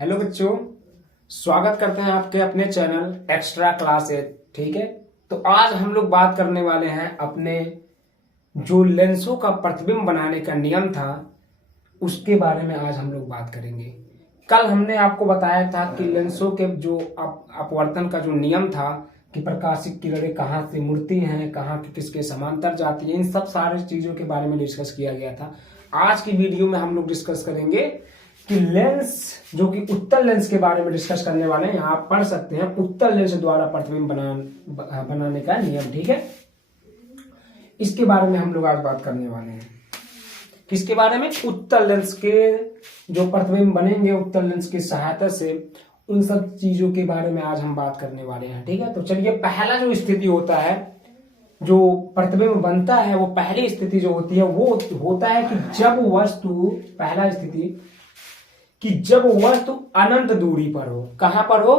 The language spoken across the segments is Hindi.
हेलो बच्चों, स्वागत करते हैं आपके अपने चैनल एक्स्ट्रा क्लास 8। ठीक है, तो आज हम लोग बात करने वाले हैं अपने जो लेंसों का प्रतिबिंब बनाने का नियम था उसके बारे में। आज हम लोग बात करेंगे। कल हमने आपको बताया था कि लेंसों के जो अपवर्तन का जो नियम था कि प्रकाशिक किरणें कहाँ से मुड़ती हैं, कहाँ के किसके समांतर जाती हैं, इन सब सारे चीजों के बारे में डिस्कस किया गया था। आज की वीडियो में हम लोग डिस्कस करेंगे कि लेंस जो कि उत्तल लेंस के बारे में डिस्कस करने वाले हैं। यहाँ आप पढ़ सकते हैं उत्तल लेंस द्वारा प्रतिबिंब बनाने का नियम। ठीक है, इसके बारे में हम लोग आज बात करने वाले हैं। किसके बारे में? उत्तल लेंस के जो प्रतिबिंब बनेंगे उत्तल लेंस की सहायता से, उन सब चीजों के बारे में आज हम बात करने वाले हैं। ठीक है, तो चलिए, पहला जो स्थिति होता है जो प्रतिबिंब बनता है, वो पहली स्थिति जो होती है वो होता है कि जब वस्तु, पहला स्थिति कि जब वस्तु अनंत दूरी पर हो। कहां पर हो?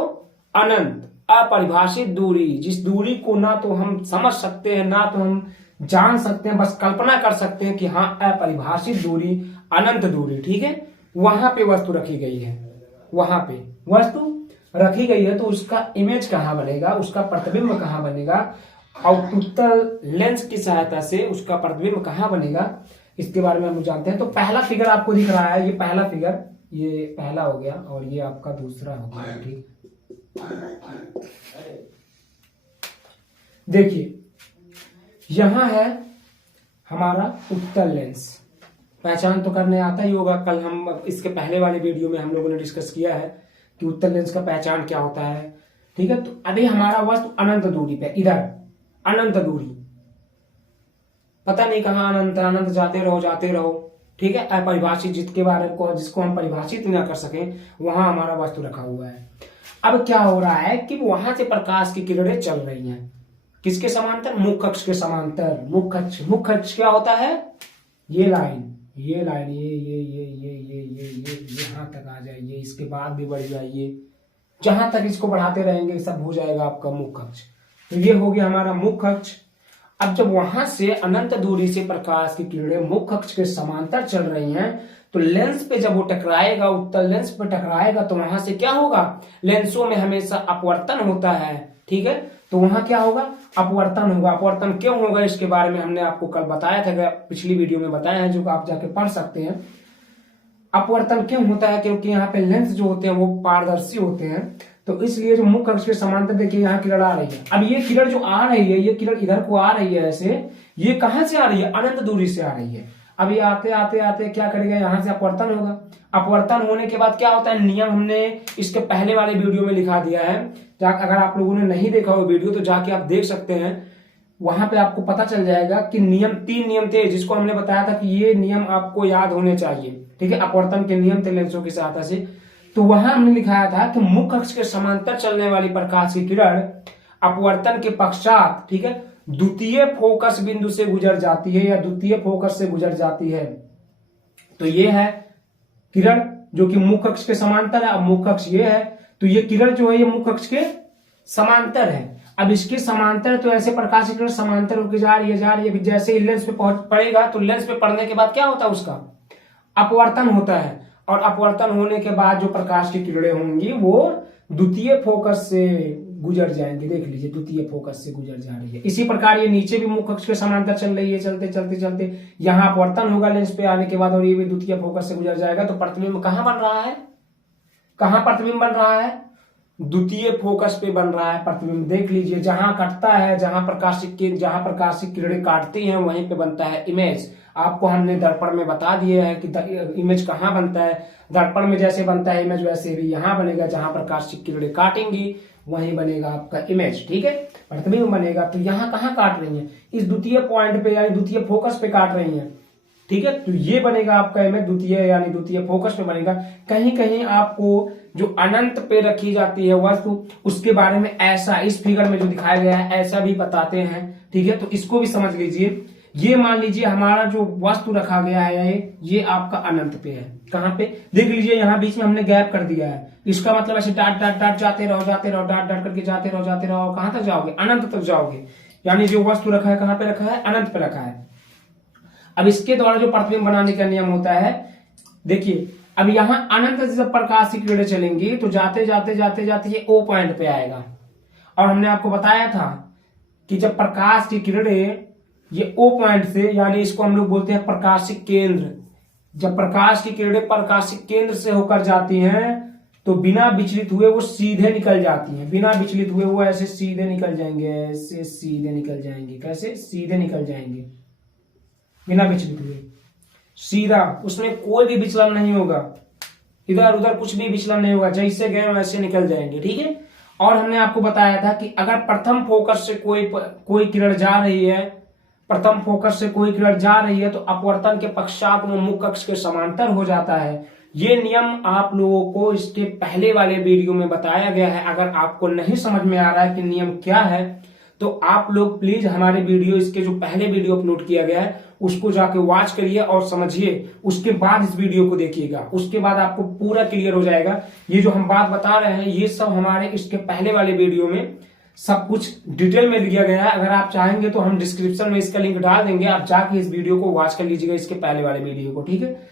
अनंत, अपरिभाषित दूरी, जिस दूरी को ना तो हम समझ सकते हैं ना तो हम जान सकते हैं, बस कल्पना कर सकते हैं कि हाँ, अपरिभाषित दूरी, अनंत दूरी। ठीक है, वहां पे वस्तु रखी गई है, वहां पे वस्तु रखी गई है, तो उसका इमेज कहां बनेगा, उसका प्रतिबिंब कहां बनेगा, और उत्तल लेंस की सहायता से उसका प्रतिबिंब कहां बनेगा, इसके बारे में हम जानते हैं। तो पहला फिगर आपको दिख रहा है, ये पहला फिगर, ये पहला हो गया और ये आपका दूसरा हो गया। ठीक, देखिए यहां है हमारा उत्तल लेंस। पहचान तो करने आता ही होगा। कल हम इसके पहले वाले वीडियो में हम लोगों ने डिस्कस किया है कि उत्तल लेंस का पहचान क्या होता है। ठीक है, तो अभी हमारा वस्तु अनंत दूरी पे, इधर अनंत दूरी, पता नहीं कहां अनंत अनंत, जाते रहो जाते रहो। ठीक है, अपरिभाषित, जिसके बारे को जिसको हम परिभाषित ना कर सके, वहां हमारा वस्तु रखा हुआ है। अब क्या हो रहा है कि वहां से प्रकाश की किरणें चल रही हैं, किसके समांतर? मुख्य अक्ष के समांतर। मुख्य अक्ष क्या होता है? ये लाइन, ये लाइन, ये यहां तक आ जाइए, इसके बाद भी बढ़ जाइए, जहां तक इसको बढ़ाते रहेंगे सब हो जाएगा आपका मुख्य अक्ष। तो ये हो गया हमारा मुख्य अक्ष। अब जब वहां से अनंत दूरी से प्रकाश की किरणें मुख्य अक्ष के समांतर चल रही हैं, तो लेंस पे जब वो टकराएगा, उत्तल लेंस पे टकराएगा, तो वहां से क्या होगा? लेंसों में हमेशा अपवर्तन होता है। ठीक है, तो वहां क्या होगा? अपवर्तन होगा। अपवर्तन क्यों होगा इसके बारे में हमने आपको कल बताया था, पिछली वीडियो में बताया है, जो आप जाके पढ़ सकते हैं। अपवर्तन क्यों होता है? क्योंकि यहाँ पे लेंस जो होते हैं वो पारदर्शी होते हैं, तो इसलिए जो मुख्य अक्ष के समांतर, देखिए यहाँ किरण आ रही है। अब ये किरण जो आ रही है, ये किरण इधर को आ रही है ऐसे, ये कहां से आ रही है? अनंत दूरी से आ रही है। अब ये आते आते आते क्या करेगा? यहाँ से अपवर्तन होगा। अपवर्तन होने के बाद क्या होता है? नियम हमने इसके पहले वाले वीडियो में लिखा दिया है। अगर आप लोगों ने नहीं देखा वो वीडियो तो जाके आप देख सकते हैं, वहां पे आपको पता चल जाएगा कि नियम, 3 नियम थे जिसको हमने बताया था कि ये नियम आपको याद होने चाहिए। ठीक है, अपवर्तन के नियम थे लेंसों की सहायता से। तो वहां हमने लिखाया था कि मुख्य अक्ष के समांतर चलने वाली प्रकाश की किरण अपवर्तन के पश्चात, ठीक है, द्वितीय फोकस बिंदु से गुजर जाती है या द्वितीय फोकस से गुजर जाती है। तो ये है किरण जो कि मुख्य अक्ष के समांतर है। अब मुख्य अक्ष ये है, तो ये किरण जो है ये मुख्य अक्ष के समांतर है। अब इसके समांतर, तो ऐसे प्रकाश की किरण समांतर होकर जा रही है। जैसे ही लेंस पे पड़ेगा, तो लेंस पे पड़ने के बाद क्या होता है? उसका अपवर्तन होता है, और अपवर्तन होने के बाद जो प्रकाश की किरणें होंगी वो द्वितीय फोकस से गुजर जाएंगे। देख लीजिए, द्वितीय फोकस से गुजर जा रही है। इसी प्रकार ये नीचे भी मुख्य अक्ष के समांतर चल रही है, चलते चलते चलते यहाँ अपवर्तन होगा लेंस पे आने के बाद, और ये भी द्वितीय फोकस से गुजर जाएगा। तो प्रतिबिंब कहां बन रहा है? कहां प्रतिबिंब बन रहा है? द्वितीय फोकस पे बन रहा है प्रतिबिंब। देख लीजिए, जहां कटता है, जहां प्रकाशिक किरणें काटती हैं, वहीं पे बनता है इमेज। आपको हमने दर्पण में बता दिए हैं कि इमेज कहां बनता है। दर्पण में जैसे बनता है इमेज, वैसे भी यहां बनेगा। जहां प्रकाशिक किरणें काटेंगी वहीं बनेगा आपका इमेज। ठीक है, प्रतिबिंब बनेगा। तो यहाँ कहां काट रही है? इस द्वितीय पॉइंट पे यानी द्वितीय फोकस पे काट रही है। ठीक है, तो ये बनेगा आपका इमेज, द्वितीय यानी द्वितीय फोकस पे बनेगा। कहीं कहीं आपको जो अनंत पे रखी जाती है वस्तु, उसके बारे में ऐसा इस फिगर में जो दिखाया गया है ऐसा भी बताते हैं। ठीक है, तो इसको भी समझ लीजिए। ये मान लीजिए हमारा जो वस्तु रखा गया है ये आपका अनंत पे है। कहां पे? देख लीजिए, यहाँ बीच में हमने गैप कर दिया है। इसका मतलब ऐसे डाट डाट डाट जाते रहो डाट डाट करके जाते रहो। कहां तक जाओगे? अनंत तक जाओगे। यानी जो वस्तु रखा है कहां पे रखा है? अनंत पे रखा है। अब इसके द्वारा जो प्रतिबिंब बनाने का नियम होता है, देखिए अब यहाँ अनंत से जब प्रकाश की किरणें चलेंगी तो जाते जाते जाते जाते ये O पॉइंट पे आएगा। और हमने आपको बताया था कि जब प्रकाश की किरणें ये O पॉइंट से, यानी इसको हम लोग बोलते हैं प्रकाशिक केंद्र, जब प्रकाश की किरणें प्रकाशिक केंद्र से होकर जाती हैं तो बिना विचलित हुए वो सीधे निकल जाती हैं। बिना विचलित हुए वो ऐसे सीधे निकल जाएंगे, ऐसे सीधे निकल जाएंगे। कैसे? सीधे निकल जाएंगे बिना विचलित हुए, सीधा, उसमें कोई भी विचलन नहीं होगा, इधर उधर कुछ भी विचलन नहीं होगा, जैसे गए वैसे निकल जाएंगे। ठीक है। और हमने आपको बताया था कि अगर प्रथम फोकस से कोई किरण जा रही है, प्रथम फोकस से कोई किरण जा रही है तो अपवर्तन के पश्चात वो मुख्य अक्ष के समांतर हो जाता है। ये नियम आप लोगों को इसके पहले वाले वीडियो में बताया गया है। अगर आपको नहीं समझ में आ रहा है कि नियम क्या है तो आप लोग प्लीज हमारे वीडियो, इसके जो पहले वीडियो अपलोड किया गया है उसको जाके वॉच करिए और समझिए, उसके बाद इस वीडियो को देखिएगा, उसके बाद आपको पूरा क्लियर हो जाएगा। ये जो हम बात बता रहे हैं ये सब हमारे इसके पहले वाले वीडियो में सब कुछ डिटेल में दिया गया है। अगर आप चाहेंगे तो हम डिस्क्रिप्शन में इसका लिंक डाल देंगे, आप जाके इस वीडियो को वॉच कर लीजिएगा, इसके पहले वाले वीडियो को। ठीक है।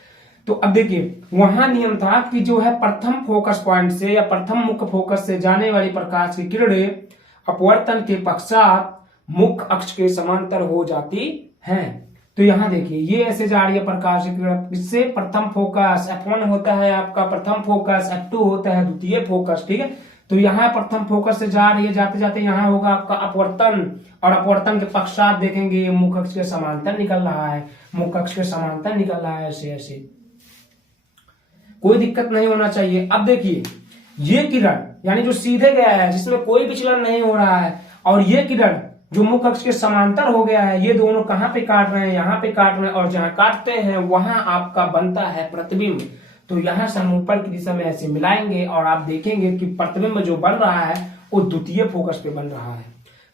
तो अब देखिए वहां नियम था कि जो है प्रथम फोकस पॉइंट से या प्रथम मुख्य फोकस से जाने वाली प्रकाश की किरणें अपवर्तन के पश्चात मुख्य अक्ष के समांतर हो जाती हैं। तो यहां देखिए ये ऐसे जा रही है प्रकाश की किरण, इससे प्रथम फोकस F1 होता है आपका प्रथम फोकस, F2 होता है द्वितीय फोकस। ठीक है। तो यहाँ प्रथम फोकस से जा रही है, जाते जाते यहाँ होगा आपका अपवर्तन, और अपवर्तन के पश्चात देखेंगे ये मुख्य अक्ष के समांतर निकल रहा है, मुख्य अक्ष के समांतर निकल रहा है ऐसे ऐसे, कोई दिक्कत नहीं होना चाहिए। अब देखिए ये किरण यानी जो सीधे गया है जिसमें कोई विचलन नहीं हो रहा है, और ये किरण जो मुख्य अक्ष के समांतर हो गया है, ये दोनों कहां पे काट रहे हैं? यहाँ पे काट रहे हैं, और जहां काटते हैं वहां आपका बनता है प्रतिबिंब। तो यहां से हम ऊपर की दिशा में ऐसे मिलाएंगे और आप देखेंगे कि प्रतिबिंब जो बन रहा है वो द्वितीय फोकस पे बन रहा है।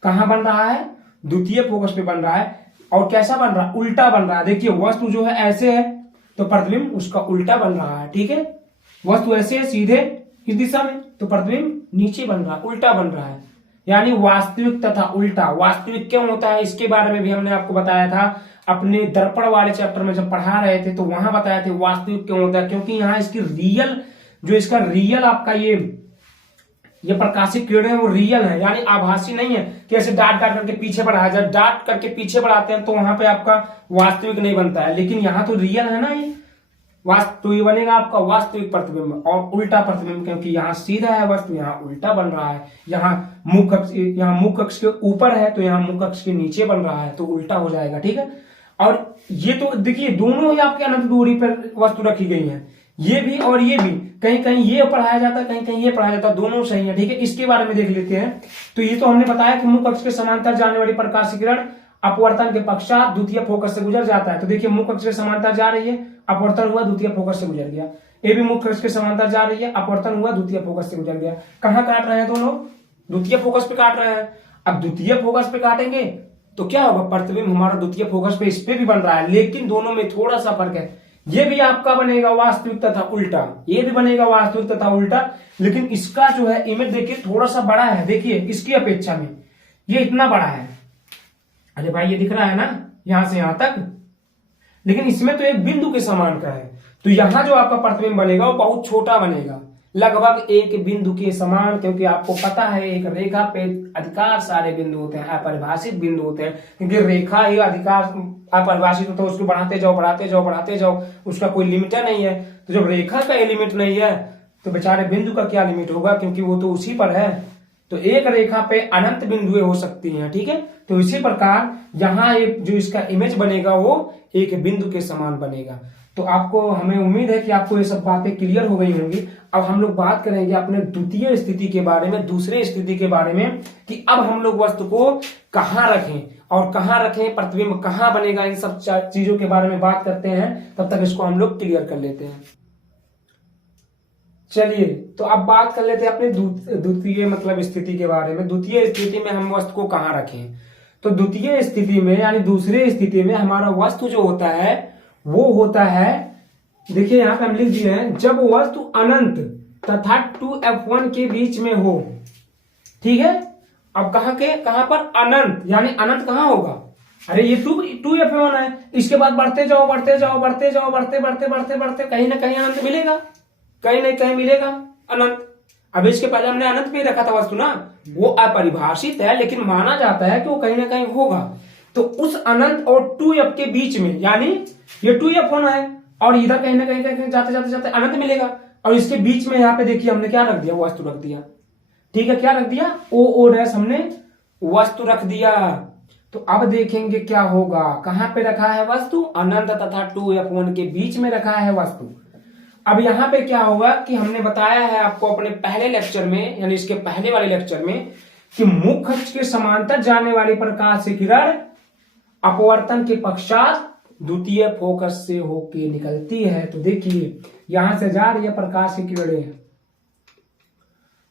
कहां बन रहा है? द्वितीय फोकस पे बन रहा है। और कैसा बन रहा है? उल्टा बन रहा है। देखिए वस्तु जो है ऐसे है तो प्रतिबिंब उसका उल्टा बन रहा है। ठीक है। वस्तु ऐसे है सीधे इस दिशा में तो प्रतिबिंब नीचे बन रहा है, उल्टा बन रहा है, यानी वास्तविक तथा उल्टा। वास्तविक क्यों होता है इसके बारे में भी हमने आपको बताया था अपने दर्पण वाले चैप्टर में जब पढ़ा रहे थे, तो वहां बताया थे वास्तविक क्यों होता है, क्योंकि यहाँ इसकी रियल जो इसका रियल आपका ये प्रकाशिक किरणें है वो रियल है, यानी आभासी नहीं है कि ऐसे डाट डाट करके पीछे बढ़ाया जाए। डाट करके पीछे बढ़ाते हैं तो वहां पे आपका वास्तविक नहीं बनता है, लेकिन यहाँ तो रियल है ना ये तो ये बनेगा आपका वास्तविक प्रतिबिंब। और उल्टा प्रतिबिंब क्योंकि यहाँ सीधा है वस्तु, यहाँ उल्टा बन रहा है। यहाँ मुख्य अक्ष के ऊपर है तो यहाँ मुख्य अक्ष के नीचे बन रहा है, तो उल्टा हो जाएगा। ठीक है। और ये तो देखिए दोनों ही आपके अनंत दूरी पर वस्तु रखी गई है, ये भी और ये भी। कहीं कहीं ये पढ़ाया जाता है, कहीं कहीं ये पढ़ाया जाता है, दोनों सही है। ठीक है। इसके बारे में देख लेते हैं। तो ये तो हमने बताया कि मुख्य अक्ष के समांतर जाने वाली प्रकाश की किरण अपवर्तन के पश्चात द्वितीय फोकस से गुजर जाता है। तो देखिए मुख्य अक्ष के समांतर जा रही है, अपवर्तन हुआ, द्वितीय फोकस से गुजर गया। ये भी मुख्य अक्ष के समांतर जा रही है, अपवर्तन हुआ, द्वितीय फोकस से गुजर गया। कहां काट रहे हैं दोनों? द्वितीय फोकस पे काट रहे हैं। अब द्वितीय फोकस पे काटेंगे तो क्या होगा? प्रतिबिंब हमारा द्वितीय फोकस पे इस पे भी बन रहा है, लेकिन दोनों में थोड़ा सा फर्क है। ये भी आपका बनेगा वास्तविक तथा उल्टा, ये भी बनेगा वास्तविक तथा उल्टा, लेकिन इसका जो है इमेज देखिए थोड़ा सा बड़ा है। देखिए इसकी अपेक्षा में ये इतना बड़ा है। अरे भाई ये दिख रहा है ना यहां से यहां तक, लेकिन इसमें तो एक बिंदु के समान का है। तो यहां जो आपका प्रतिबिंब बनेगा वो बहुत छोटा बनेगा, लगभग एक बिंदु के समान, क्योंकि आपको पता है एक रेखा पे अधिकार सारे बिंदु होते हैं, अपरिभाषित बिंदु होते हैं, क्योंकि रेखा ही अधिकार अपरिभाषित होता है, उसको बढ़ाते जाओ बढ़ाते जाओ बढ़ाते जाओ, उसका कोई लिमिट नहीं है। तो जब रेखा का लिमिट नहीं है तो बेचारे बिंदु का क्या लिमिट होगा, क्योंकि वो तो उसी पर है। तो एक रेखा पे अनंत बिंदुएं हो सकती हैं। ठीक है। तो इसी प्रकार यहाँ एक जो इसका इमेज बनेगा वो एक बिंदु के समान बनेगा। तो आपको, हमें उम्मीद है कि आपको ये सब बातें क्लियर हो गई होंगी। अब हम लोग बात करेंगे अपने द्वितीय स्थिति के बारे में, दूसरे स्थिति के बारे में, कि अब हम लोग वस्तु को कहाँ रखें और कहाँ रखें, प्रतिबिंब कहाँ बनेगा, इन सब चीजों के बारे में बात करते हैं। तब तक इसको हम लोग क्लियर कर लेते हैं। चलिए तो अब बात कर लेते हैं अपने द्वितीय मतलब स्थिति के बारे में। द्वितीय स्थिति में हम वस्तु को कहाँ रखें? तो द्वितीय स्थिति में यानी दूसरी स्थिति में हमारा वस्तु जो होता है वो होता है, देखिए यहां पे हम लिख दिए हैं, जब वस्तु अनंत तथा 2F1 के बीच में हो। ठीक है। अब कहां पर? अनंत, यानी अनंत कहां होगा? अरे ये टू एफ वन है, इसके बाद बढ़ते जाओ बढ़ते जाओ बढ़ते जाओ बढ़ते बढ़ते बढ़ते बढ़ते कहीं ना कहीं अनंत मिलेगा, कहीं ना कहीं मिलेगा अनंत। अब इसके पहले हमने अनंत पे रखा था वस्तु ना, वो अपरिभाषित है लेकिन माना जाता है कि वो कहीं ना कहीं होगा। तो उस अनंत और टू एफ के बीच में, यानी ये टू एफ वन है और इधर कहीं ना कहीं जाते जाते जाते अनंत मिलेगा, और इसके बीच में यहाँ पे देखिए हमने क्या रख दिया, वस्तु रख दिया। ठीक है, क्या रख दिया, ओ डैश हमने वस्तु रख दिया। तो अब देखेंगे क्या होगा, कहां पे रखा है वस्तु, अनंत तथा टू एफ वन के बीच में रखा है वस्तु। अब यहां पे क्या होगा कि हमने बताया है आपको अपने पहले लेक्चर में, यानी इसके पहले वाले लेक्चर में, कि मुख्य अक्ष के समांतर जाने वाली प्रकाश की किरण अपवर्तन के पश्चात द्वितीय फोकस से होके निकलती है। तो देखिए यहां से जा रही है प्रकाश की किरणें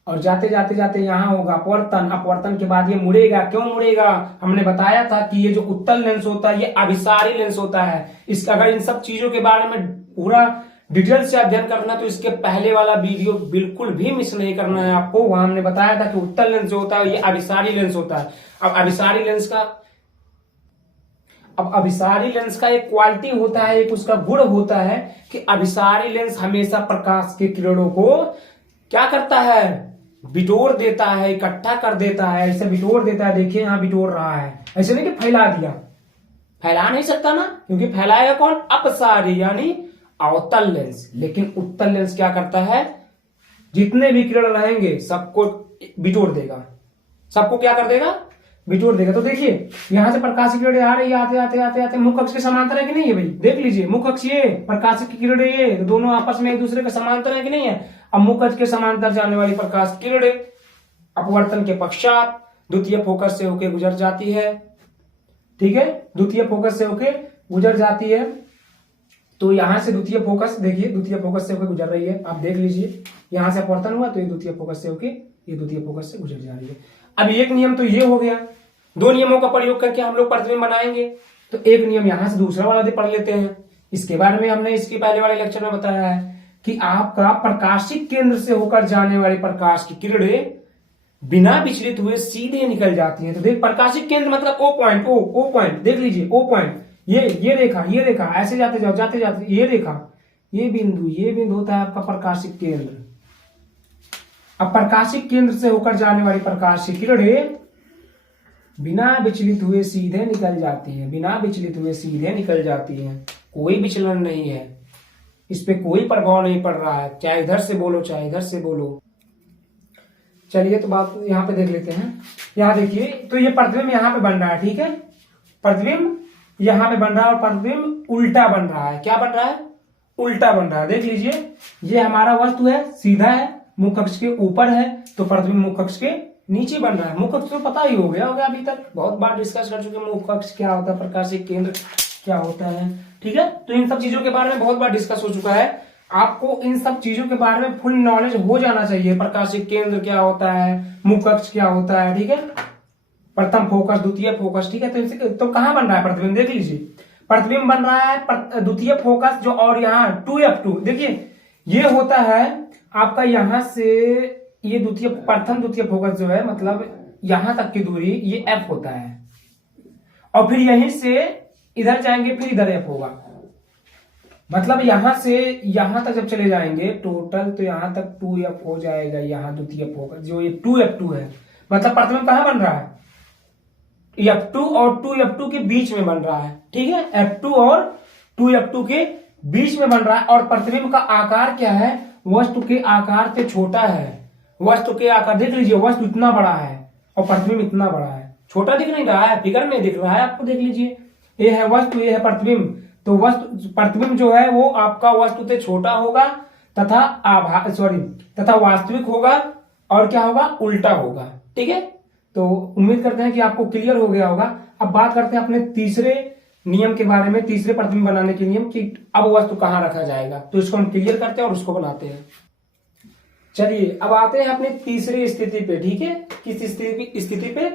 और जाते जाते जाते यहां होगा अपवर्तन, अपवर्तन के बाद ये मुड़ेगा। क्यों मुड़ेगा, हमने बताया था कि ये जो उत्तल लेंस होता है ये अभिसारी लेंस होता है। इस अगर इन सब चीजों के बारे में पूरा डिटेल से अध्ययन करना तो इसके पहले वाला वीडियो बिल्कुल भी मिस नहीं करना है आपको। वहां हमने बताया था कि उत्तल लेंस जो होता है ये अभिसारी लेंस होता है। अब अभिसारी लेंस का एक क्वालिटी होता है, एक उसका गुण होता है कि अभिसारी लेंस हमेशा प्रकाश की किरणों को क्या करता है, बिटोर देता है, इकट्ठा कर देता है। ऐसे बिटोर देता है, देखिए यहां बिटोर रहा है, ऐसे नहीं कि फैला दिया, फैला नहीं सकता ना, क्योंकि फैलाएगा कौन, अपसारी यानी अवतल लेंस। लेकिन उत्तल लेंस क्या करता है, जितने भी किरण रहेंगे सबको बिटोर देगा, सबको क्या कर देगा, बिटोर देगा। तो देखिए यहां से प्रकाश की किरणें आ रही है, आते आते आते आते मुख्य अक्ष के समांतर है कि नहीं है भाई, देख लीजिए मुख्य अक्ष ये, प्रकाश की किरणें ये, दोनों आपस में एक दूसरे के समांतर है कि नहीं है। अब मुख्य अक्ष के समांतर जाने वाली प्रकाश की किरणें अपवर्तन के पश्चात द्वितीय फोकस से होकर गुजर जाती है। ठीक है, द्वितीय फोकस से होकर गुजर जाती है। तो यहां से द्वितीय फोकस, देखिए द्वितीय फोकस से होकर गुजर रही है, आप देख लीजिए यहां से अपवर्तन हुआ तो ये द्वितीय फोकस से होकर ये द्वितीय फोकस से गुजर जा रही है। अब एक नियम तो ये हो गया, दो नियमों का प्रयोग करके हम लोग प्रतिबिंब बनाएंगे। तो एक नियम यहां से दूसरा वाला पढ़ लेते हैं। इसके बारे में हमने इसके पहले वाले लेक्चर में बताया है कि आपका प्रकाशिक केंद्र से होकर जाने वाली प्रकाश की किरणें बिना विचलित हुए सीधे निकल जाती हैं। तो देख प्रकाशिक केंद्र मतलब ओ पॉइंट, ओ पॉइंट देख लीजिए, ओ पॉइंट, ये रेखा ऐसे जाते जाओ जाते जाते ये रेखा, ये बिंदु होता है आपका प्रकाशिक केंद्र। अब प्रकाशिक केंद्र से होकर जाने वाली प्रकाश की किरणें बिना विचलित हुए सीधे निकल जाती हैं, बिना विचलित हुए सीधे निकल जाती हैं, कोई विचलन नहीं है, इस पे कोई प्रभाव नहीं पड़ रहा है, चाहे इधर से बोलो चाहे इधर से बोलो। चलिए तो बात यहां पे देख लेते हैं। यहां देखिए तो ये प्रतिबिंब यहां पे बन रहा है, ठीक है, प्रतिबिंब यहां पे बन रहा है और प्रतिबिंब उल्टा बन रहा है। क्या बन रहा है, उल्टा बन रहा है। देख लीजिए ये हमारा वस्तु है, सीधा है, मुख्य अक्ष के ऊपर है, तो प्रतिबिंब मुख्य अक्ष के नीचे बन रहा है। मुख्य अक्ष तो पता ही हो गया होगा, अभी तक बहुत बार डिस्कस कर चुके हैं मुख्य अक्ष क्या होता है, प्रकाशिक केंद्र क्या होता है। ठीक है, तो इन सब चीजों के बारे में बहुत बार डिस्कस हो चुका है, आपको इन सब चीजों के बारे में फुल नॉलेज हो जाना चाहिए। प्रकाशिक केंद्र क्या होता है, मुख्य अक्ष क्या होता है, ठीक है, प्रथम फोकस द्वितीय फोकस, ठीक है। तो इनसे तो कहां बन रहा है प्रतिबिंब, देख लीजिए प्रतिबिंब बन रहा है द्वितीय फोकस जो, और यहाँ 2f2 देखिए ये होता है आपका, यहां से ये प्रथम द्वितीय फोकस जो है मतलब यहां तक की दूरी ये f होता है, और फिर यहीं से इधर जाएंगे फिर इधर f होगा, मतलब यहां से यहां तक जब चले जाएंगे टोटल तो यहां तक 2f हो जाएगा। यहां द्वितीय फोकस जो ये 2f2 है, मतलब प्रतिबिंब कहां बन रहा है, f2 और 2f2 के बीच में बन रहा है, ठीक है, f2 और 2f2 के बीच में बन रहा है। और प्रतिबिंब का आकार क्या है, वस्तु के आकार से छोटा है, वस्तु के आकार देख लीजिए, वस्तु इतना बड़ा है और प्रतिबिंब इतना बड़ा है, छोटा दिख नहीं रहा है, फिगर में दिख रहा है आपको, देख लीजिए ये है वस्तु, ये है प्रतिबिंब। तो प्रतिबिंब जो है वो आपका वस्तु से छोटा होगा तथा वास्तविक होगा, और क्या होगा, उल्टा होगा, ठीक है। तो उम्मीद करते हैं कि आपको क्लियर हो गया होगा। अब बात करते हैं अपने तीसरे नियम के बारे में, तीसरे प्रतिबिंब बनाने के नियम कि अब वस्तु कहां रखा जाएगा, तो इसको हम क्लियर करते हैं और उसको बनाते हैं। चलिए अब आते हैं अपनी तीसरी स्थिति पे, ठीक है, किस स्थिति पे,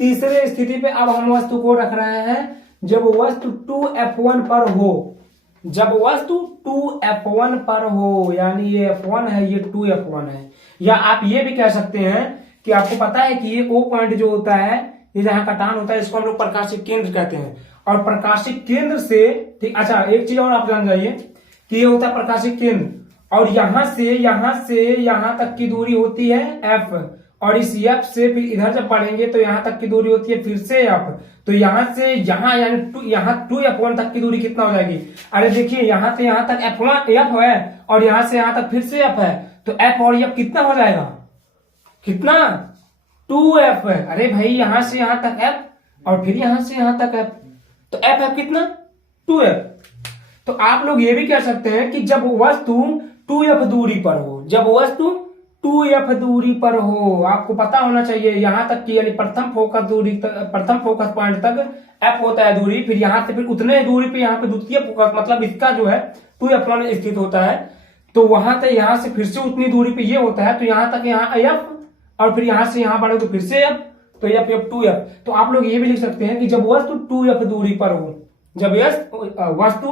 तीसरे स्थिति पे अब हम वस्तु को रख रहे हैं जब वस्तु 2f1 पर हो, जब वस्तु 2f1 पर हो, यानी ये f1 है ये 2f1 है। या आप ये भी कह सकते हैं कि आपको पता है कि ये O पॉइंट जो होता है ये जहाँ कटान होता है इसको हम लोग प्रकाशिक केंद्र कहते हैं। और प्रकाशिक केंद्र से, ठीक, अच्छा एक चीज और आप जान जाइए कि ये होता है प्रकाशिक केंद्र, और यहां से यहां तक की दूरी होती है एफ, और इस एफ से फिर इधर जब बढ़ेंगे तो यहां तक की दूरी होती है फिर से एफ। तो यहां से यहां यानी यहाँ 2f1 तक की दूरी कितना हो जाएगी? अरे देखिए यहां से यहां तक एफ है और यहां से यहां तक फिर से एफ है, तो एफ और एफ कितना हो जाएगा? कितना? 2f है। अरे भाई यहां से यहां तक एफ और फिर यहां से यहां तक एफ, तो एफ कितना? 2f। तो आप लोग ये भी कह सकते हैं कि जब वस्तु 2f दूरी पर हो, जब वस्तु 2f दूरी पर हो, आपको पता होना चाहिए यहां तक की यानी प्रथम फोकस दूरी तक, प्रथम फोकस पॉइंट तक f होता है दूरी, फिर यहां से फिर उतने दूरी पे यहाँ पे द्वितीय फोकस मतलब इसका जो है 2f1 स्थित होता है, तो वहां तक यहां से फिर से उतनी दूरी पे ये होता है, तो यहां तक यहाँ f और फिर यहां से यहां बढ़े तो फिर से f, तो f 2f। तो आप लोग ये भी लिख सकते हैं कि जब वस्तु 2f दूरी पर हो, जब वस्तु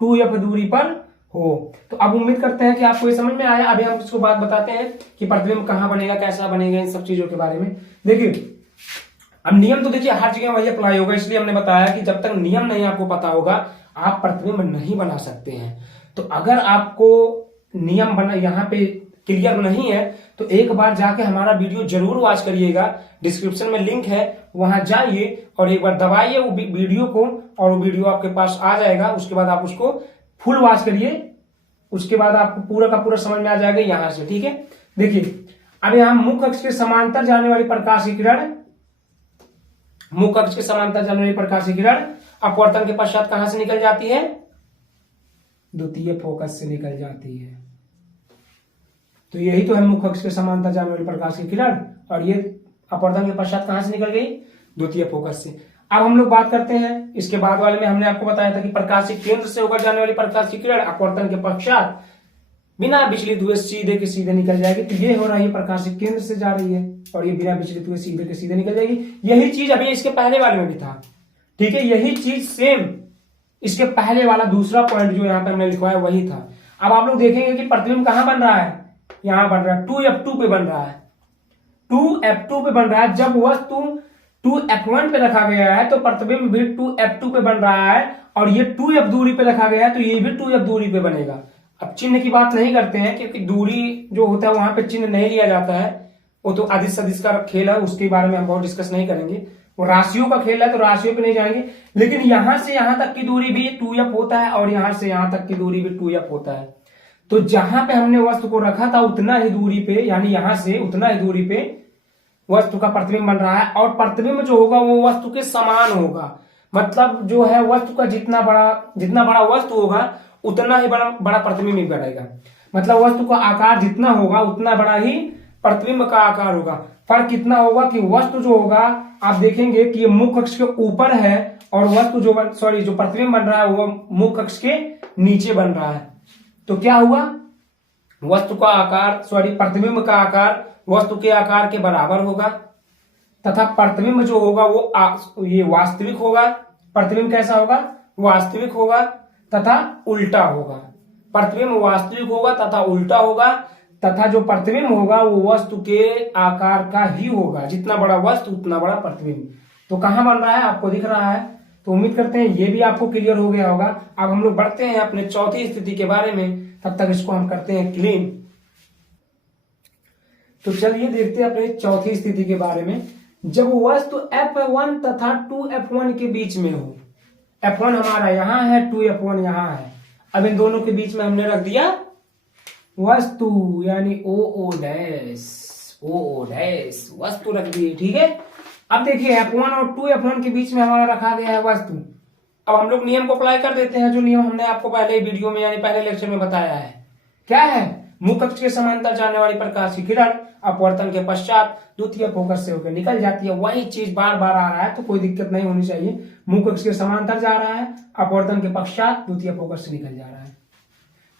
2f दूरी पर हो। तो अब उम्मीद करते हैं कि आपको ये समझ में आया। अभी हम इसको बात बताते हैं कि प्रतिबिंब कहाँ बनेगा, कैसा बनेगा, इन सब चीजों के बारे में। देखिए अब नियम तो देखिए हर जगह वही अप्लाई होगा, इसलिए हमने बताया कि जब तक नियम नहीं आपको पता होगा आप प्रतिबिंब नहीं बना सकते हैं। तो अगर आपको नियम बना यहाँ पे क्लियर नहीं है तो एक बार जाके हमारा वीडियो जरूर वॉच करिएगा, डिस्क्रिप्शन में लिंक है, वहां जाइए और एक बार दबाइए वो वीडियो को, और वो वीडियो आपके पास आ जाएगा। उसके बाद आप उसको फुल वॉच करिए, उसके बाद आपको पूरा का पूरा समझ में आ जाएगा यहां से, ठीक है। देखिए अब यहां मुख्य अक्ष के समांतर जाने वाली प्रकाश की किरण, मुख्य अक्ष के समांतर जाने वाली प्रकाश की किरण अपवर्तन के पश्चात कहां से निकल जाती है? द्वितीय फोकस से निकल जाती है। तो यही तो है मुख्य अक्ष के समांतर जाने वाली प्रकाश की किरण, और ये अपवर्तन के पश्चात कहां से निकल गई? द्वितीय फोकस से। अब हम लोग बात करते हैं इसके बाद वाले में, हमने आपको बताया था कि प्रकाशिक केंद्र से होकर जाने वाली प्रकाश की किरण अपवर्तन के पश्चात बिना विचलित हुए सीधे के सीधे निकल जाएगी। तो ये हो रहा है प्रकाशिक केंद्र से जा रही है और ये बिना विचलित हुए सीधे के सीधे निकल जाएगी। यही चीज अभी इसके पहले वाले में भी था, ठीक है, यही चीज सेम इसके पहले वाला दूसरा पॉइंट जो यहाँ पे हमने लिखवाया वही था। अब आप लोग देखेंगे कि प्रतिबिंब कहां बन रहा है? यहां बन रहा है 2f2 पे बन रहा है, 2f2 पे बन रहा है। जब वस्तु 2f1 पे रखा गया है तो प्रतिबिंब भी 2f2 पे बन रहा है, और ये 2f दूरी पे रखा गया है तो ये भी 2f दूरी पे बनेगा। अब चिन्ह की बात नहीं करते हैं क्योंकि दूरी जो होता है वहां पे चिन्ह नहीं लिया जाता है, वो तो अदिश सदिश का खेल है, उसके बारे में हम बहुत डिस्कस नहीं करेंगे। वो राशियों का खेल है तो राशियों पे नहीं जाएंगे, लेकिन यहां से यहां तक की दूरी भी 2f होता है और यहां से यहां तक की दूरी भी 2f होता है। तो जहां पे हमने वस्तु को रखा था उतना ही दूरी पे, यानी यहां से उतना ही दूरी पे वस्तु का प्रतिबिंब बन रहा है, और प्रतिबिंब जो होगा वो वस्तु के समान होगा। मतलब जो है वस्तु का जितना बड़ा वस्तु होगा उतना ही बड़ा प्रतिबिंब बनेगा। मतलब वस्तु का आकार जितना होगा उतना बड़ा ही प्रतिबिंब का आकार होगा। फर्क कितना होगा कि वस्तु जो होगा आप देखेंगे कि ये मुख्य अक्ष के ऊपर है और वस्तु जो प्रतिबिंब बन रहा है वो मुख्य अक्ष के नीचे बन रहा है। तो क्या हुआ? वस्तु का आकार प्रतिबिंब का आकार वस्तु के आकार के बराबर होगा, तथा प्रतिबिंब जो होगा वो ये वास्तविक होगा। प्रतिबिंब कैसा होगा? वास्तविक होगा तथा उल्टा होगा। प्रतिबिंब वास्तविक होगा तथा उल्टा होगा, तथा जो प्रतिबिंब होगा वो वस्तु के आकार का ही होगा। जितना बड़ा वस्तु उतना बड़ा प्रतिबिंब। तो कहां बन रहा है आपको दिख रहा है। तो उम्मीद करते हैं ये भी आपको क्लियर हो गया होगा। अब हम लोग बढ़ते हैं अपने चौथी स्थिति के बारे में, तब तक इसको हम करते हैं क्लीन। तो चलिए देखते हैं अपने चौथी स्थिति के बारे में। जब वस्तु f1 तथा 2f1 के बीच में हो, f1 हमारा यहां है, 2f1 यहां है। अब इन दोनों के बीच में हमने रख दिया वस्तु, यानी OO वस्तु रख दी, ठीक है। अब देखिए f1 और 2f1 के बीच में हमारा रखा गया है वस्तु। अब हम लोग नियम को अप्लाई कर देते हैं, जो नियम हमने आपको पहले वीडियो में यानी पहले लेक्चर में बताया है। क्या है? मुख्य अक्ष के समांतर जाने वाली प्रकाश की किरण अपवर्तन के पश्चात द्वितीय फोकस से होकर निकल जाती है। वही चीज बार बार आ रहा है तो कोई दिक्कत नहीं होनी चाहिए। मुख्य अक्ष के समांतर जा रहा है, अपवर्तन के पश्चात द्वितीय फोकस से निकल जा रहा है।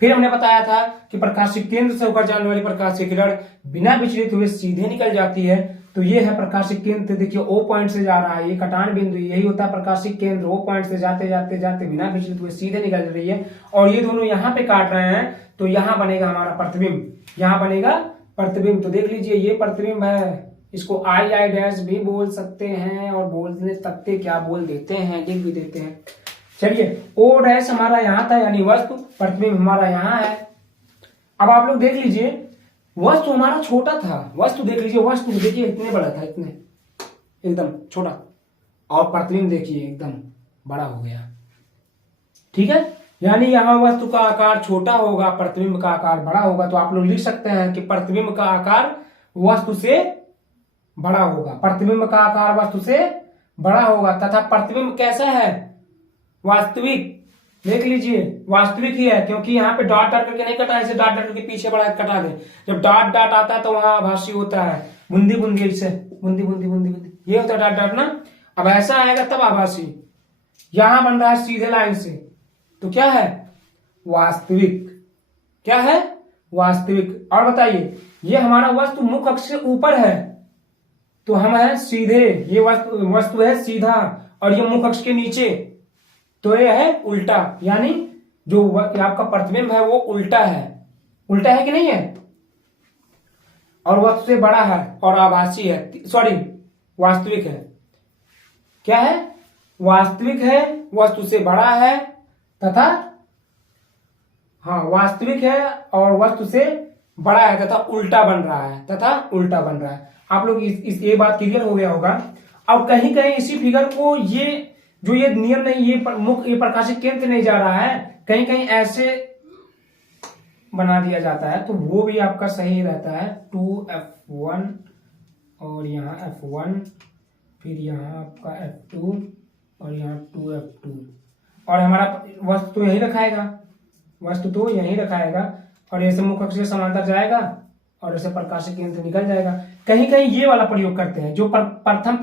फिर हमने बताया था कि प्रकाशिक केंद्र से होकर जाने वाली प्रकाश की किरण बिना विचलित हुए सीधे निकल जाती है। तो ये है प्रकाशिक केंद्र। देखिए O पॉइंट से जा रहा है, ये कटान बिंदु, यही होता है प्रकाशिक केंद्र। O पॉइंट से जाते जाते जाते बिना विचलित हुए सीधे निकल रही है, और ये दोनों यहाँ पे काट रहे हैं, तो यहाँ बनेगा हमारा प्रतिबिंब, यहाँ बनेगा प्रतिबिंब। तो देख लीजिए ये प्रतिबिंब है, इसको आई डैश भी बोल सकते हैं और बोलने सकते क्या बोल देते हैं, लिख भी देते हैं। चलिए ओ डैश हमारा यहाँ था यानी वस्तु, प्रतिबिंब हमारा यहाँ है। अब आप लोग देख लीजिए वस्तु हमारा छोटा था, वस्तु देख लीजिए, वस्तु देखिए इतने बड़ा था, इतने एकदम छोटा, और प्रतिबिंब देखिए एकदम बड़ा हो गया। ठीक है, यानी यहाँ वस्तु का आकार छोटा होगा, प्रतिबिंब का आकार बड़ा होगा। तो आप लोग लिख सकते हैं कि प्रतिबिंब का आकार वस्तु से बड़ा होगा, प्रतिबिंब का आकार वस्तु से बड़ा होगा। तथा प्रतिबिंब कैसा है, वास्तविक। देख लीजिए वास्तविक ही है, क्योंकि यहाँ पे डॉट डॉट करके नहीं कटा, इसे डॉट डॉट करके पीछे बढ़ा कटा दे। जब डॉट डॉट आता है तो वहां आभासी होता है, बूंदी बूंदी, ऐसे बूंदी बूंदी बूंदी बूंदी, ये होता है डॉट डॉट ना। अब ऐसा आएगा तब आभासी, यहां बन रहा है सीधे लाइन से, तो क्या है, वास्तविक। क्या है, वास्तविक। और बताइए ये हमारा वस्तु मुख्य अक्ष से ऊपर है तो हम है सीधे, ये वस्तु है सीधा, और ये मुख्य अक्ष के नीचे तो ये है उल्टा, यानी जो आपका प्रतिबिंब है वो उल्टा है। उल्टा है कि नहीं है, और वस्तु से बड़ा है और आभासी है, सॉरी वास्तविक है। क्या है, वास्तविक है, वस्तु से बड़ा है तथा, हाँ वास्तविक है और वस्तु से बड़ा है तथा उल्टा बन रहा है, तथा उल्टा बन रहा है। आप लोग ये बात क्लियर हो गया होगा। अब कहीं कहीं इसी फिगर को ये जो ये नियम नहीं, ये प्रकाशित केंद्र नहीं जा रहा है, कहीं कहीं ऐसे बना दिया जाता है तो वो भी आपका सही रहता है। 2F1 और यहाँ F1, फिर यहाँ आपका F2 और यहाँ 2F2, और हमारा वस्तु तो यही रखाएगा, वस्तु तो यही रखाएगा, और ऐसे मुख्य अक्ष से समांतर जाएगा और ऐसे प्रकाशित केंद्र निकल जाएगा। कहीं कहीं ये वाला प्रयोग करते हैं जो प्रथम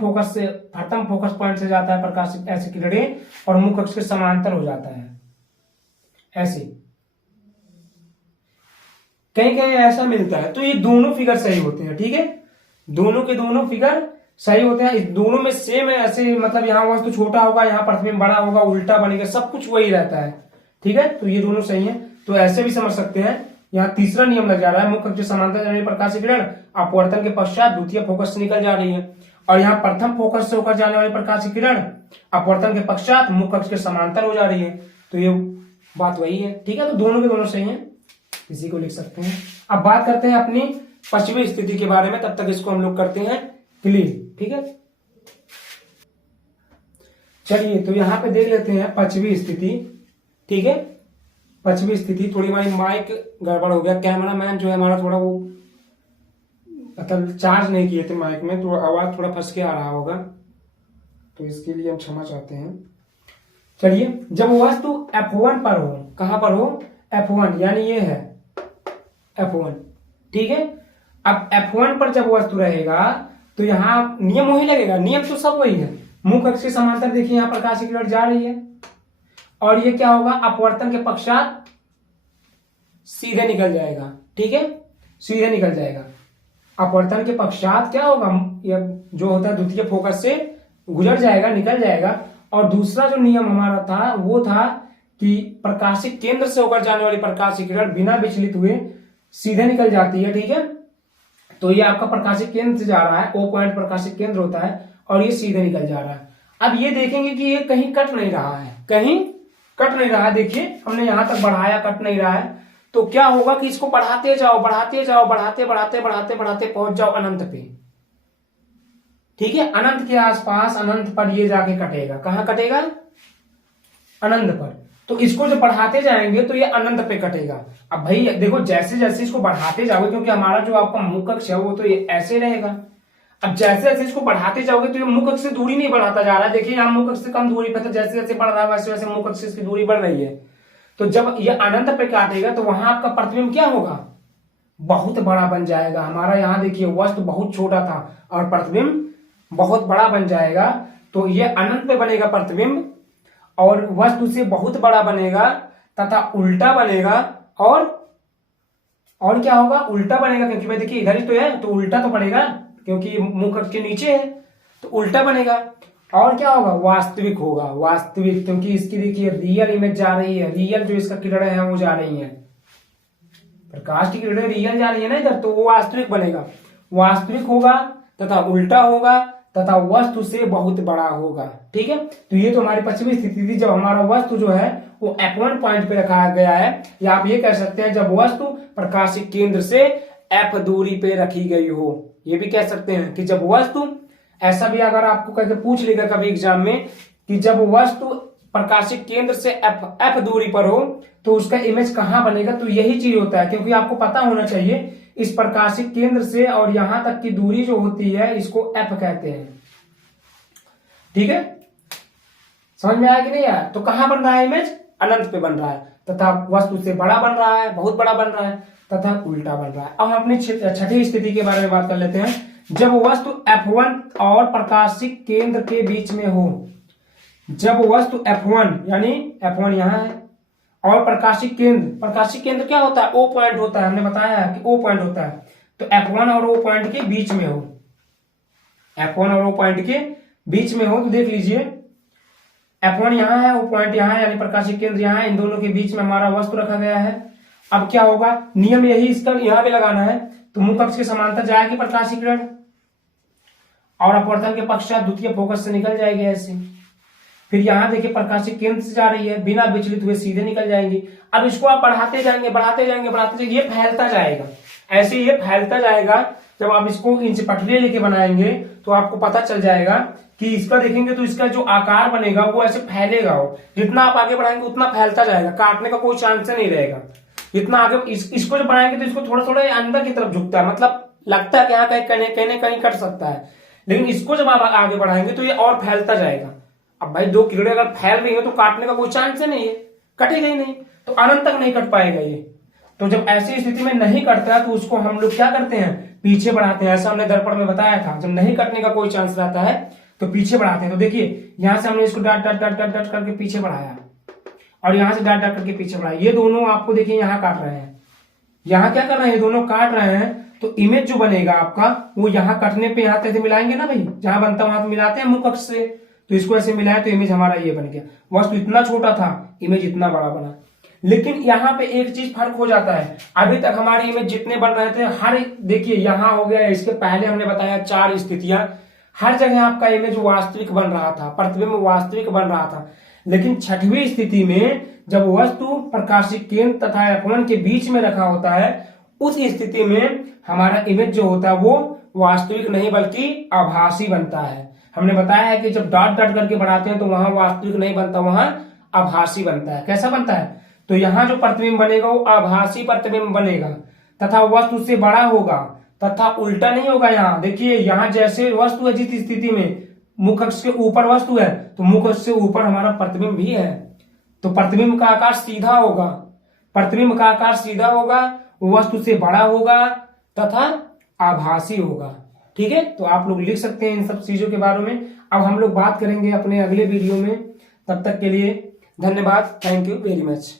फोकस पॉइंट से जाता है प्रकाशित ऐसे किरणें और मुख्य अक्ष के समांतर हो जाता है, ऐसे कहीं कहीं ऐसा मिलता है। तो ये दोनों फिगर सही होते हैं, ठीक है, दोनों के दोनों फिगर सही होते हैं। इस दोनों में सेम है, ऐसे मतलब यहाँ वस्तु छोटा होगा, यहाँ प्रतिबिंब बड़ा होगा, उल्टा बनेगा, सब कुछ वही रहता है। ठीक है, तो ये दोनों सही है। तो ऐसे भी समझ सकते हैं। यहाँ तीसरा नियम लग जा रहा है, मुख्य अक्ष समांतर जाने प्रकाश की किरण अपवर्तन के पश्चात द्वितीय फोकस से निकल जा रही है, और यहाँ प्रथम फोकस से होकर जाने वाली प्रकाश की किरण अपवर्तन के पश्चात मुख्य अक्ष के समांतर हो जा रही है। तो ये बात वही है। ठीक है, तो दोनों के दोनों सही है, इसी को लिख सकते हैं। अब बात करते हैं अपनी पश्चिमी स्थिति के बारे में, तब तक इसको हम लोग करते हैं क्लियर। ठीक है, चलिए तो यहाँ पे देख लेते हैं पश्चिमी स्थिति। ठीक है, पश्चिमी स्थिति, थोड़ी हमारी माइक गड़बड़ हो गया, कैमरा मैन जो है हमारा थोड़ा वो मतलब चार्ज नहीं किए थे माइक में, तो आवाज थोड़ा फंस के आ रहा होगा, तो इसके लिए हम क्षमा चाहते हैं। चलिए, जब वस्तु F1 पर हो, कहां पर हो, F1, यानी ये है F1। ठीक है, अब F1 पर जब वस्तु रहेगा तो यहाँ नियम वही लगेगा, नियम तो सब वही है। मुख्य अक्ष के समांतर देखिए यहाँ प्रकाश की किरण जा रही है, और ये क्या होगा, अपवर्तन के पश्चात सीधे निकल जाएगा। ठीक है, सीधे निकल जाएगा। अपवर्तन के पश्चात क्या होगा, ये जो होता है द्वितीय फोकस से गुजर जाएगा, निकल जाएगा। और दूसरा जो नियम हमारा था वो था कि प्रकाशित केंद्र से होकर जाने वाली प्रकाश की किरण बिना विचलित हुए सीधे निकल जाती है। ठीक है, तो ये आपका प्रकाशित केंद्र से जा रहा है, O पॉइंट प्रकाशित केंद्र होता है, और ये सीधे निकल जा रहा है। अब ये देखेंगे कि ये कहीं कट नहीं रहा है, कहीं कट नहीं रहा है। देखिए हमने यहां तक बढ़ाया, कट नहीं रहा है, तो क्या होगा कि इसको बढ़ाते जाओ, बढ़ाते जाओ, बढ़ाते बढ़ाते बढ़ाते बढ़ाते पहुंच जाओ अनंत पे। ठीक है, अनंत के आसपास, अनंत पर ये जाके कटेगा। कहां कटेगा, अनंत पर। तो इसको जब बढ़ाते जाएंगे तो ये अनंत पे कटेगा। अब भाई देखो, जैसे जैसे इसको बढ़ाते जाओगे, क्योंकि हमारा जो आपका मुख्य अक्ष है वो तो ये ऐसे रहेगा, अब जैसे जैसे इसको बढ़ाते जाओगे तो ये मुख्य अक्ष से दूरी नहीं बढ़ाता जा रहा है। देखिए यहाँ मुख्य अक्ष से कम दूरी पे, तो जैसे जैसे बढ़ रहा है वैसे वैसे मुख्य अक्ष की दूरी बढ़ रही है। तो जब ये अनंत पे काटेगा तो वहां आपका प्रतिबिंब क्या होगा, बहुत बड़ा बन जाएगा। हमारा यहाँ देखिए वस्तु बहुत छोटा था और प्रतिबिंब बहुत बड़ा बन जाएगा। तो ये अनंत पे बनेगा प्रतिबिंब, और वस्तु से बहुत बड़ा बनेगा तथा उल्टा बनेगा। और क्या होगा, उल्टा बनेगा, क्योंकि भाई देखिए इधर ही तो है, तो उल्टा तो पड़ेगा, क्योंकि मुख्य अक्ष के नीचे है, तो उल्टा बनेगा। और क्या होगा, वास्तविक होगा, वास्तविक, क्योंकि इसकी देखिए रियल इमेज जा रही है, रियल जो इसका किरणें है वो जा रही है, प्रकाश की किरणें रियल जा रही है ना इधर, तो वो वास्तविक बनेगा, वास्तविक होगा तथा उल्टा होगा तथा वस्तु से बहुत बड़ा होगा। ठीक है, तो ये तो हमारी पश्चिमी स्थिति थी जब हमारा वस्तु जो है वो F1 पॉइंट पे रखा गया है, या आप ये कह सकते हैं जब वस्तु प्रकाशिक केंद्र से F दूरी पे रखी गई हो। ये भी कह सकते हैं कि जब वस्तु, ऐसा भी अगर आपको करके पूछ लेगा कभी एग्जाम में कि जब वस्तु प्रकाशिक केंद्र से F दूरी पर हो तो उसका इमेज कहां बनेगा, तो यही चीज होता है, क्योंकि आपको पता होना चाहिए इस प्रकाशिक केंद्र से और यहां तक की दूरी जो होती है इसको F कहते हैं। ठीक है, समझ में आया कि नहीं आया? तो कहां बन रहा है इमेज? अनंत पे बन रहा है, तथा वस्तु से बड़ा बन रहा है, बहुत बड़ा बन रहा है, तथा उल्टा बन रहा है। अब हम अपनी छठी स्थिति के बारे में बात कर लेते हैं। जब वस्तु F1 और प्रकाशिक केंद्र के बीच में हो, जब वस्तु F1 यानी F1 यहां है और प्रकाशिक केंद्र क्या होता है? O पॉइंट होता है, हमने बताया है कि O पॉइंट होता है। तो F1 और O पॉइंट के बीच में हो, F1 और O पॉइंट के बीच में हो, तो देख लीजिए F1 यहां है, O पॉइंट यहां है, यानी प्रकाशिक केंद्र यहां है, इन दोनों के बीच में हमारा वस्तु रखा गया है। अब क्या होगा, नियम यही इसका यहां पे लगाना है, तो मुख्य अक्ष के समांतर जाएगी प्रकाशिक किरण और अपवर्तन के पश्चात द्वितीय फोकस से निकल जाएगी ऐसे। फिर यहां देखिए प्रकाशिक केंद्र से जा रही है, बिना विचलित हुए सीधे निकल जाएंगी। अब इसको आप बढ़ाते जाएंगे, ये फैलता जाएगा, ऐसे ये फैलता जाएगा। जब आप इसको इंच पटले लेके बनाएंगे तो आपको पता चल जाएगा कि इसका देखेंगे तो इसका जो आकार बनेगा वो ऐसे फैलेगा, हो जितना आप आगे बढ़ाएंगे उतना फैलता जाएगा, काटने का कोई चांस नहीं रहेगा। जितना आगे इसको जो बढ़ाएंगे तो इसको थोड़ा थोड़ा अंदर की तरफ झुकता है, मतलब लगता है कि यहाँ कहीं कट सकता है, लेकिन इसको जब आप आगे बढ़ाएंगे तो ये और फैलता जाएगा। अब भाई दो किरणें अगर फैल रही है तो काटने का कोई चांस नहीं है, कटेगा ही नहीं, तो अनंत तक नहीं कट पाएगा ये। तो जब ऐसी स्थिति में नहीं कटता है तो उसको हम लोग क्या करते हैं, पीछे बढ़ाते हैं। ऐसा हमने दर्पण में बताया था, जब नहीं कटने का कोई चांस रहता है तो पीछे बढ़ाते हैं। तो देखिए यहां से हमने इसको डाट करके पीछे बढ़ाया और यहां से डाट करके पीछे बढ़ाया। ये दोनों आपको देखिए यहाँ काट रहे हैं, यहाँ क्या कर रहे हैं, ये दोनों काट रहे हैं। तो इमेज जो बनेगा आपका वो यहाँ कटने पे यहाँ तक मिलाएंगे ना भाई, जहां बनता है वहां तो मिलाते हैं मुख्य अक्ष से, तो इसको ऐसे मिलाया तो इमेज हमारा ये बन गया। वस्तु इतना छोटा था, इमेज इतना बड़ा बना। लेकिन यहाँ पे एक चीज फर्क हो जाता है, अभी तक हमारी इमेज जितने बन रहे थे हर, देखिए यहाँ हो गया, इसके पहले हमने बताया 4 स्थितियां, हर जगह आपका इमेज वास्तविक बन रहा था, प्रतिबिंब वास्तविक बन रहा था। लेकिन छठवीं स्थिति में जब वस्तु प्रकाशिक केंद्र तथा F1 के बीच में रखा होता है, उस स्थिति में हमारा इमेज जो होता है वो वास्तविक नहीं बल्कि आभासी बनता है। हमने बताया है कि जब डॉट करके बढ़ाते हैं तो वहां वास्तविक नहीं बनता, वहां आभासी बनता है। कैसा बनता है, तो यहाँ जो प्रतिबिंब बनेगा वो आभासी प्रतिबिंब बनेगा तथा वस्तु से बड़ा होगा तथा उल्टा नहीं होगा। यहाँ देखिए, यहाँ जैसे वस्तु है, जिस स्थिति में मुख्य अक्ष के ऊपर वस्तु है तो मुख्य अक्ष से ऊपर हमारा प्रतिबिंब भी है, तो प्रतिबिंब का आकार सीधा होगा, प्रतिबिंब का आकार सीधा होगा, वस्तु से बड़ा होगा तथा आभासी होगा। ठीक है, तो आप लोग लिख सकते हैं इन सब चीजों के बारे में। अब हम लोग बात करेंगे अपने अगले वीडियो में, तब तक के लिए धन्यवाद, थैंक यू वेरी मच।